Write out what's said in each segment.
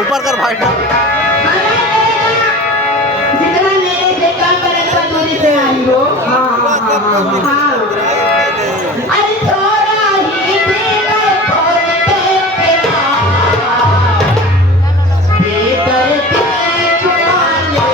ऊपर कर भाई जितना मेरे से काम करे तो दूरी से आई हो। हाँ अरे थोड़ा ही दिल खोल के बेकर के चुमा ले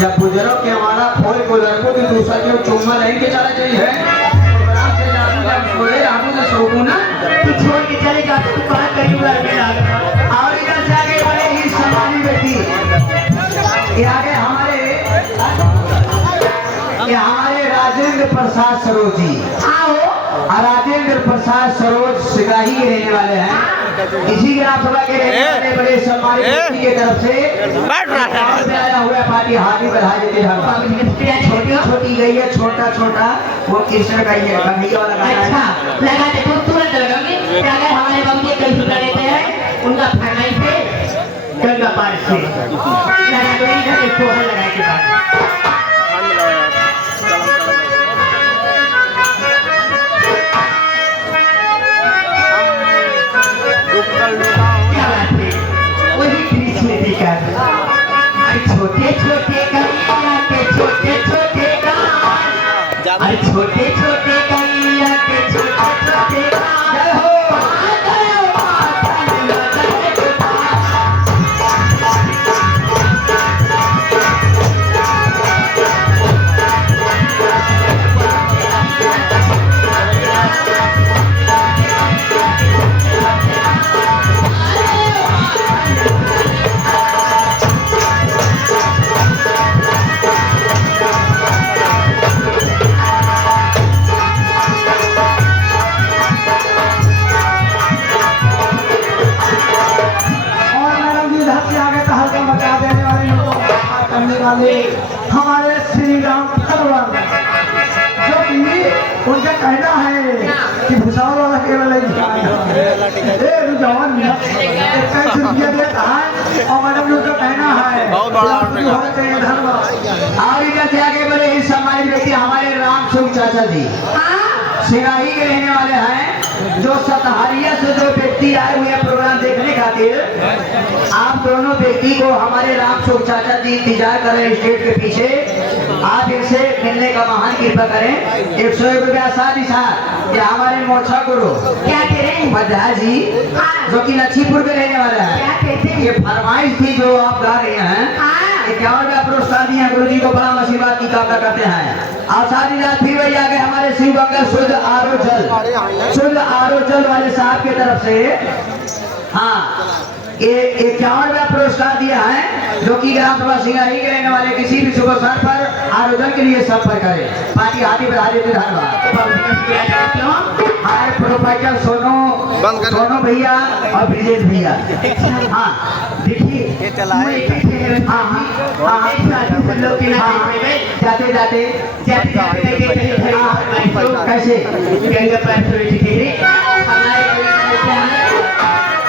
जब बुजुर्ग के हमारा खोल को लड़कों की दूसरा के चुम्मा नहीं के चला चाहिए आराम से जादू जब सोए आपको तो सोगू ना तू छोड़ के चले जा तू कहाँ कहीं घर में आ गया। और इधर से आगे बढ़े ही समानी बेटी ये हमारे राजेंद्र प्रसाद सरोज जी। आओ राजेंद्र प्रसाद सरोज सिगाही के रहने वाले हैं। इसी ग्राम सभा के रहने वाले बड़े सम्मानित व्यक्ति की तरफ से आया हुआ पार्टी हाथी बधाई देते हैं। छोटी छोटी गई है छोटा छोटा वो कृष्ण का ही है कन्हैया वाला गाना है। अच्छा लगा दे तू तुरंत लगाओगे अगर हमारे बम्बे कल सुधा रहते हैं उनका फरमाइश से गंगा पार से लगा दो इधर एक फोन लगाए के बाद क्या बात है वही कृष्ण जी का छोटे छोटे कन्हैया के छोटे छोटे गान अरे छोटे छोटे कन्हैया के छोटे छोटे गान जय हो वाले हमारे श्री राम भगवान जो कि उनका कहना है कि भुसावल वाला केवल जवान रुपया देता है और मैडम लोग का कहना है और इधर से आगे बढ़े इस सम्मानित व्यक्ति हमारे राम सुख चाचा जी सिराही के रहने वाले हैं जो सतहरिया से जो व्यक्ति आए हुए हैं प्रोग्राम देखने खातिर। आप दोनों व्यक्ति को हमारे राम सुख चाचा जी इंतजार कर रहे हैं स्टेज के पीछे। आप इनसे मिलने का महान कृपा करें। 101 रुपया साथ ही साथ ये हमारे मोर्चा गुरु क्या कह रहे हैं बधा जी जो कि लक्ष्मीपुर के रहने वाले क्या हैं। कहते हैं ये फरमाइश थी जो आप गा रहे हैं 51 का पुरस्कार दिया गुरु जी को बड़ा आशीर्वाद की कामना करते हैं। और साथ ही साथ फिर वही आ गए हमारे शिव गंगा शुद्ध आरो जल वाले साहब की तरफ से हाँ ये 51 पुरस्कार दिया है जो कि ग्राम सभा सिंगाही के रहने वाले किसी भी शुभ अवसर पर आयोजन के लिए संपर्क करें। पार्टी हाथी बढ़ा देते धन्यवाद। हमारे प्रोफेसर सोनू भैया और ब्रिजेश भैया हाँ देखिए जाते जाते कैसे